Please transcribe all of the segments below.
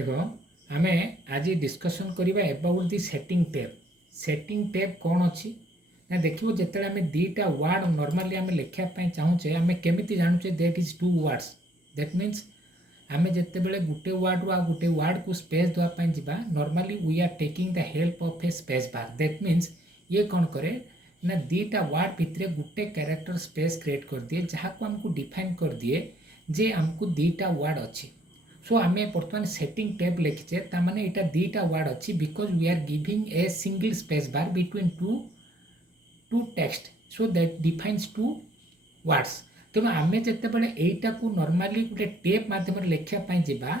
देखो आमे आज डिस्कशन करबा अबाउट दी सेटिंग टैब कौन अच्छी ना देखियो जेते आमे दीटा वर्ड नॉर्मली आमे लिखा पई चाहूचे आमे केमिति जानूचे that is two words that means आमे जेते बेले गुटे वर्ड रो आ गुटे वर्ड को स्पेस दवा पई जिबा normally we are taking the help of a space bar that means ये कौन करे ना दीटा वर्ड भितरे गुटे कैरेक्टर स्पेस क्रिएट कर दिए जहाँ को हमको डिफाइन कर दिए जे हमको दीटा वर्ड अच्छी सो आम बर्तमान सेटिंग टैब लिखीचे ताने यहाँ दीटा वर्ड अच्छी because we are giving a single space bar between two text so that defines two words तेणु आम जिते बड़े यहीटा को नॉर्मली गोटे टैब मध्यम लिखापी जावा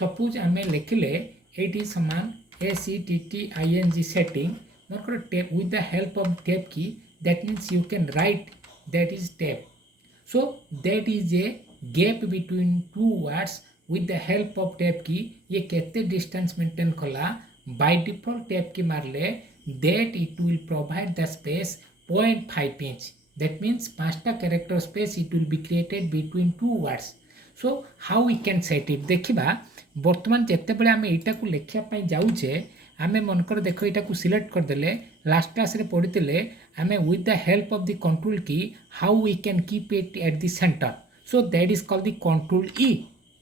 सपोज आम लिखिले ये सामान SETTING setting more tab with the help of tab की that means you can write that is tab so that is a gap between two words with the help of tab की ये केते distance maintain कला by default tab की मारले that it will provide the space 0.5 inch that means 5टा character space it will be created between two words so how we can set it देखिबा वर्तमान जेते बेले आमे एटा को लेखिया पई जाउचे आमे मनकर देखो एटा को सिलेक्ट कर देले लास्ट क्लास रे पढितले आमे with the help of the control key how we can keep it at the center so that is called the control E.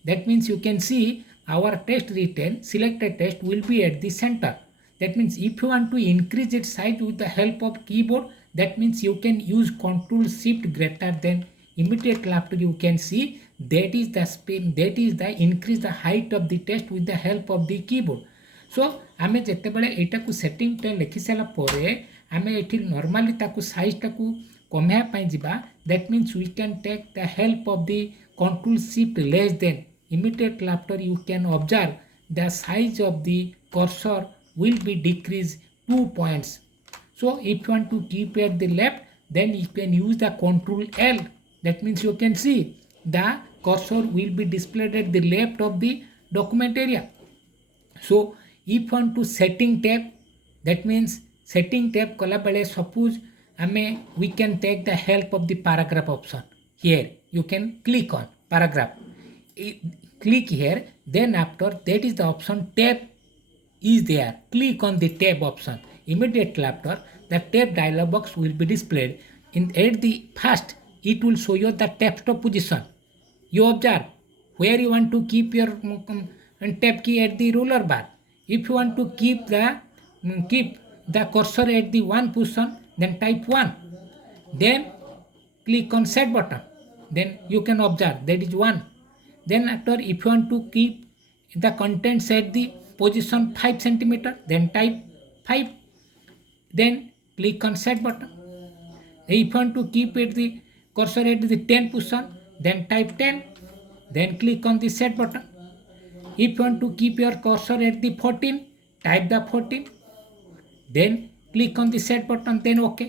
That means you can see our text written selected text will be at the center. That means if you want to increase its size with the help of keyboard that means you can use Ctrl Shift greater than immediately after you can see that is the speed that is the increase the height of the text with the help of the keyboard. So आमे जेते बेले एटा को setting टे लिखि साला परे आमे एठी नॉर्मली ताकू साइज ताकू कमेया पई जिबा that means we can take the help of the Ctrl Shift less than immediately after you can observe the size of the cursor will be decreased 2 points. So if you want to keep at the left then you can use the Ctrl L that means you can see the cursor will be displayed at the left of the document area. So if you want to setting tab that means setting tab kala bele suppose we can take the help of the paragraph option here you can click on paragraph click here then after that is the option tab is there click on the tab option immediately after the tab dialog box will be displayed in at the first it will show you the text position you observe where you want to keep your tab key at the ruler bar if you want to keep the cursor at the one position then type 1 then click on set button then you can observe that is 1 then after if you want to keep the contents at the position 5 centimeter then type 5 then click on set button if you want to keep it the cursor at the 10 position then type 10 then click on the set button if you want to keep your cursor at the 14 type the 14 then click on the set button then okay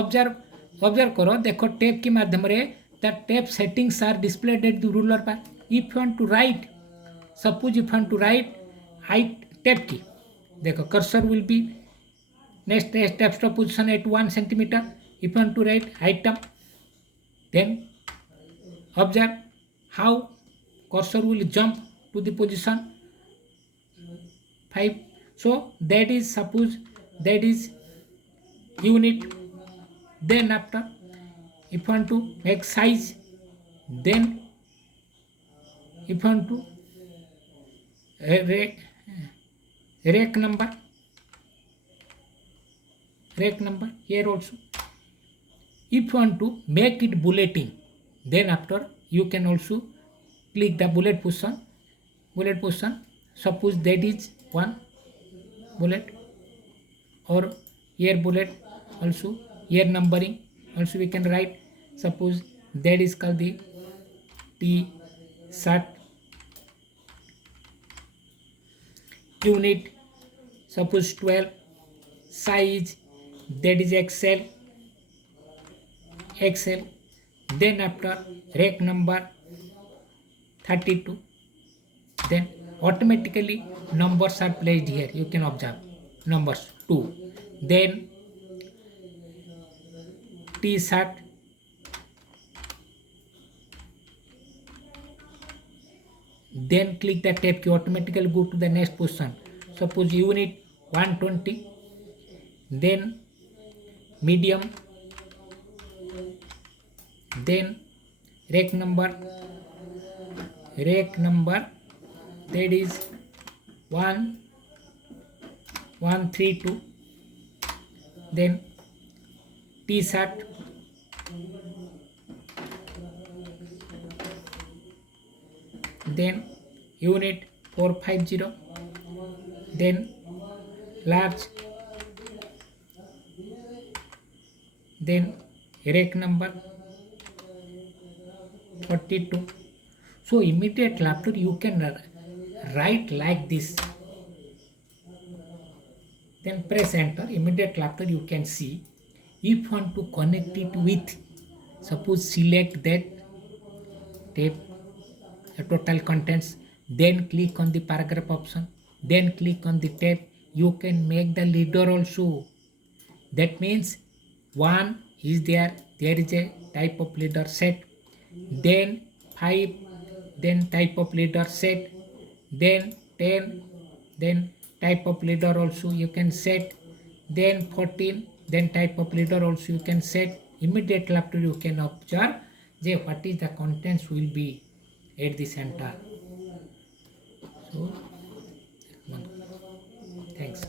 observe करो देखो tape के माध्यम रे the tab settings are displayed at the ruler bar if you want to write suppose if you want to write tab key देखो cursor will be next text position at 1 centimeter if you want to write item then observe how cursor will jump to the position 5 so that is suppose that is unit then after if you want to make size then if you want to rack number here also if you want to make it bulleting then after you can also click the bullet position suppose that is one bullet or here bullet also here numbering also we can write suppose that is called the T-shirt unit suppose 12 size that is XL then after rack number 32 then automatically numbers are placed here you can observe numbers 2 then T-shirt then click the tab key, automatically go to the next position. Suppose unit 120, then medium, then rack number that is 1132, then t-shirt, then unit 450, then large, then rack number 42. So immediately after you can write like this, then press enter. Immediately after you can see, if you want to connect it with, suppose select that tab total contents, then click on the paragraph option, then click on the tab. You can make the leader also. That means one is there is a type of leader set, then 5, then type of leader set, then 10, then type of leader also you can set, then 14, then type of leader also you can set. Immediately after you can observe what is the contents will be at the center. So thanks.